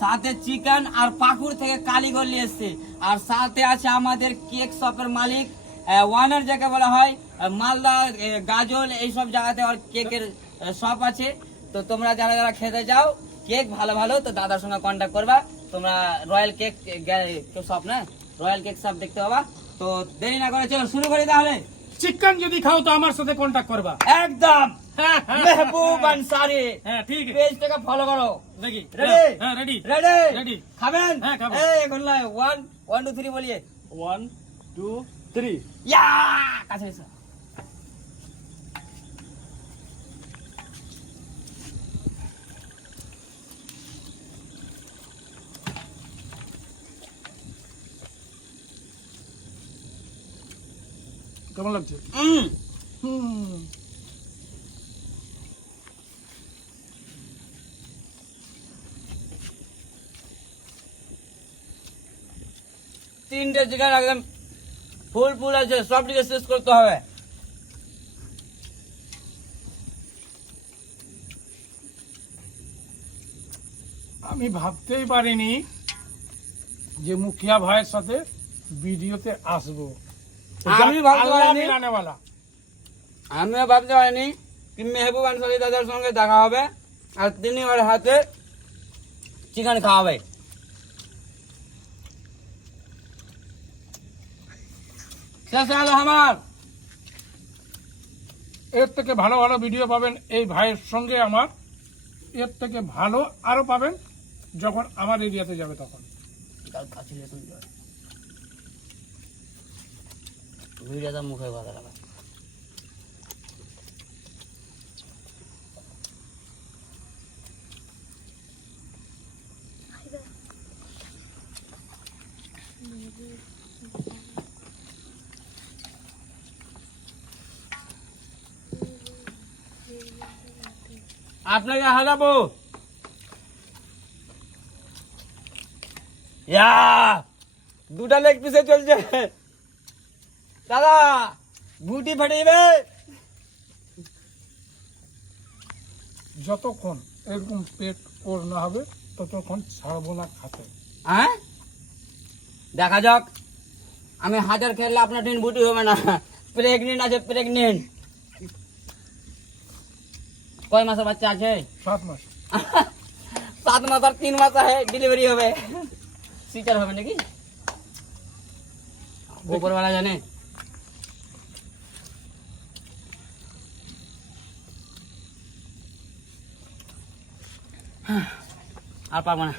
সাথে চিকেন আর পাকুড় থেকে কালীগঞ্জ নিয়ে এসছে। আর সাথে আছে আমাদের কেক শপের মালিক ওয়ানার, যাকে বলা হয় মালদা, গাজল, এইসব জায়গাতে আর কেকের শপ আছে। তো তোমরা যারা যারা খেতে চাও কেক ভালো ভালো, তো দাদার সঙ্গে কন্ট্যাক্ট করবা। তোমরা রয়্যাল কেক শপ না, রয়্যাল কেক শপ দেখতে পাবা। তো দেরি না করে চলো শুরু করি তাহলে। চিকেন যদি খাও তো আমার সাথে কন্ট্যাক্ট করবা। একদম মেহবুব আনসারি, হ্যাঁ ঠিক আছে, পেজটাকে ফলো করো। দেখি রেডি? হ্যাঁ রেডি রেডি? রেডি। খাবেন? হ্যাঁ, খাবো। এই এখন না 1 1 2 3 বলিয়ে। 1 2 3। ইয়া কাছে এসো। কেমন লাগছে? হুম। তিনটে চিকেন একদম ফুল ফুল আছে, সব দিকে শেষ করতে হবে। আমি ভাবতেই পারিনি যে মুখিয়া ভাইয়ের সাথে ভিডিওতে আসবো। আমি ভাবতে পারিনি, রানেওয়ালা। আমিও ভাবতে পারিনি কি মেহবুব আনসারি দাদার সঙ্গে দেখা হবে আর তিনি ওর হাতে চিকেন খাওয়াবে। শেষ হলো আমার। এর থেকে ভালো ভালো ভিডিও পাবেন এই ভাইয়ের সঙ্গে আমার। এর থেকে ভালো আরো পাবেন যখন আমার এরিয়াতে যাবে তখন। ভিডিওটা মুখে কথা লাগা। আপনাকে হারাবো। ইয়া দুটা লেগ পিসে চলছে দাদা, গুটি ফাটিবে। যতক্ষণ এরকম পেট ওর না হবে ততক্ষণ ছাড়বো না খাতে। হ্যাঁ দেখা যাক, আমি হাজার খেললে আপনার ট্রেন বুটি হবে না। প্রেগনেন্ট আছে, প্রেগনেন্ট। কয় মাসের বাচ্চা আছে? 7 মাস। 7 মাস আর 3 মাস আছে, ডেলিভারি হবে। সিজার হবে নাকি উপরওয়ালা জানে। আর পারবো না।